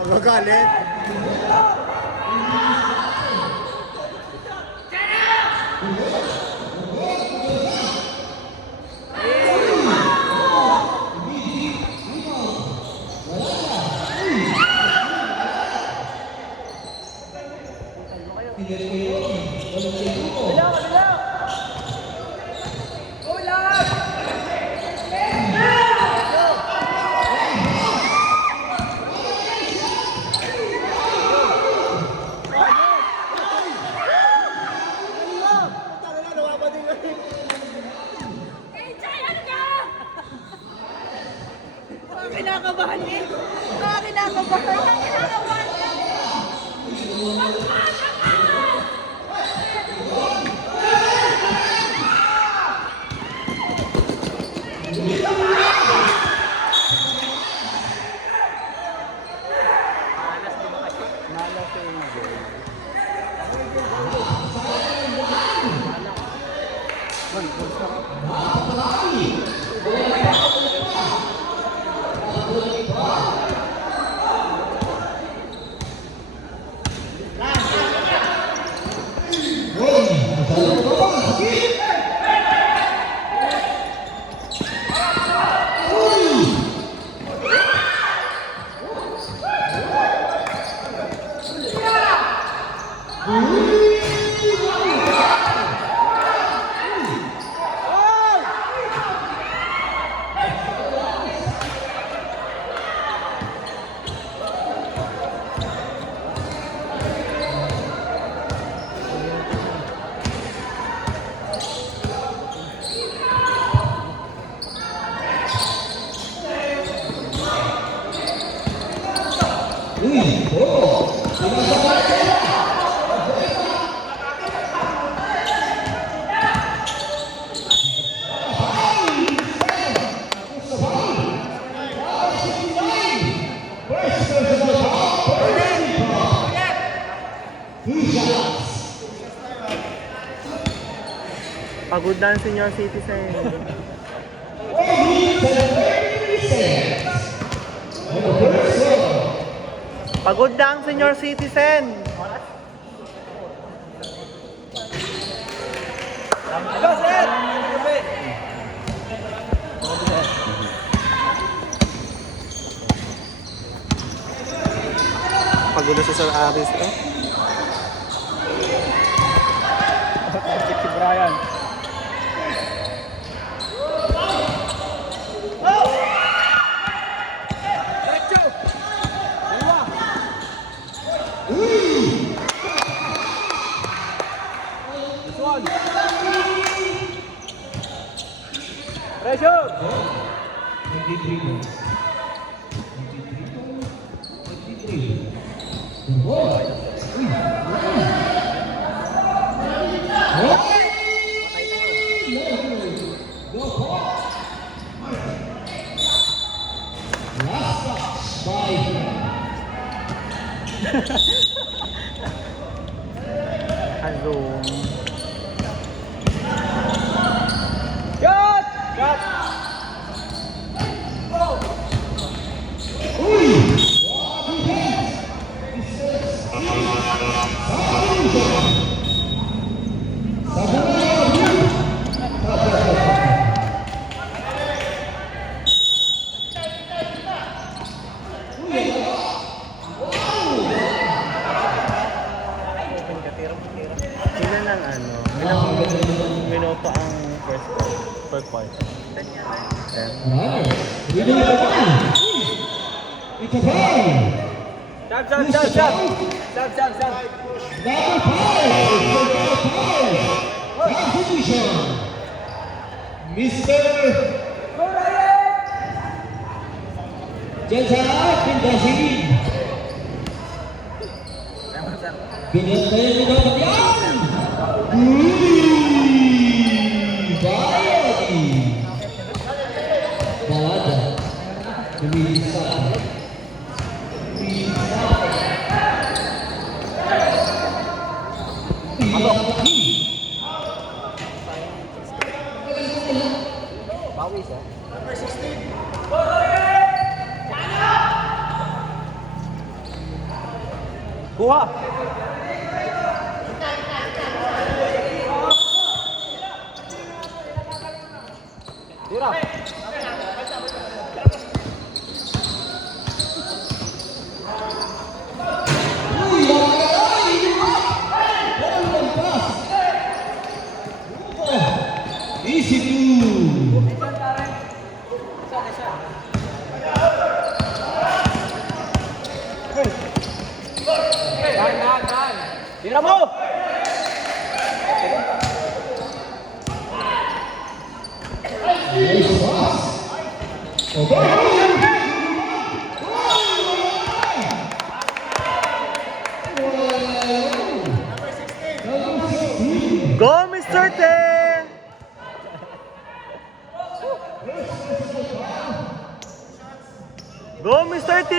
Magagalit. Kinakabahan eh. Kinakabahan. Pagod na ang senior citizen. Pagod na ang senior citizen. Pagod na si Sir Aris eh. Si Brian. Pressure! Azul. Cut! Cut! ilang minuto ang first part? 10. Alright. Reading the ball. It's a foul. Sab, sab, sab, sab. Sab, sab, sab. Number 5. Foul. Substitution. Mr. Jensa Pindasin. Pinintay mo dapat yan. Bayadi. Balada. Lumilisa. Pawis, eh. Kuha! Tira! Easy two. Dan! Tira mo! Nice pass. Go, Mr. T! Go, Mr. T!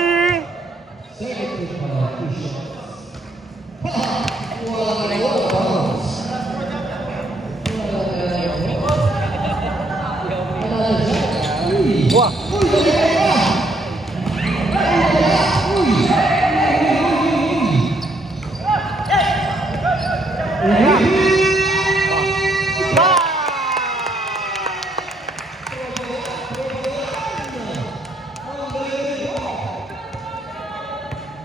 Kuha!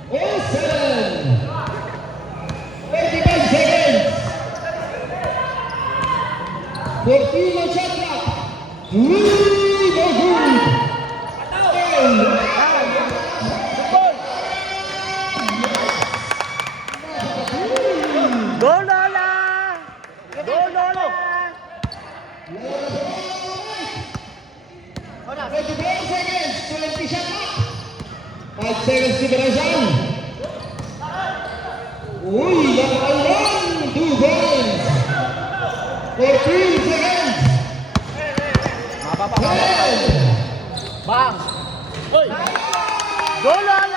Wilson. 35 seconds. 14 on shot clock. 3 no good. Go, Lola! Go, Lola! 25 seconds. 20 shot clock. 5 seconds to Brazil. Uy, nakakalan. 2 points. 14 seconds. Mababa. Bang! Hoy! Go, Lola!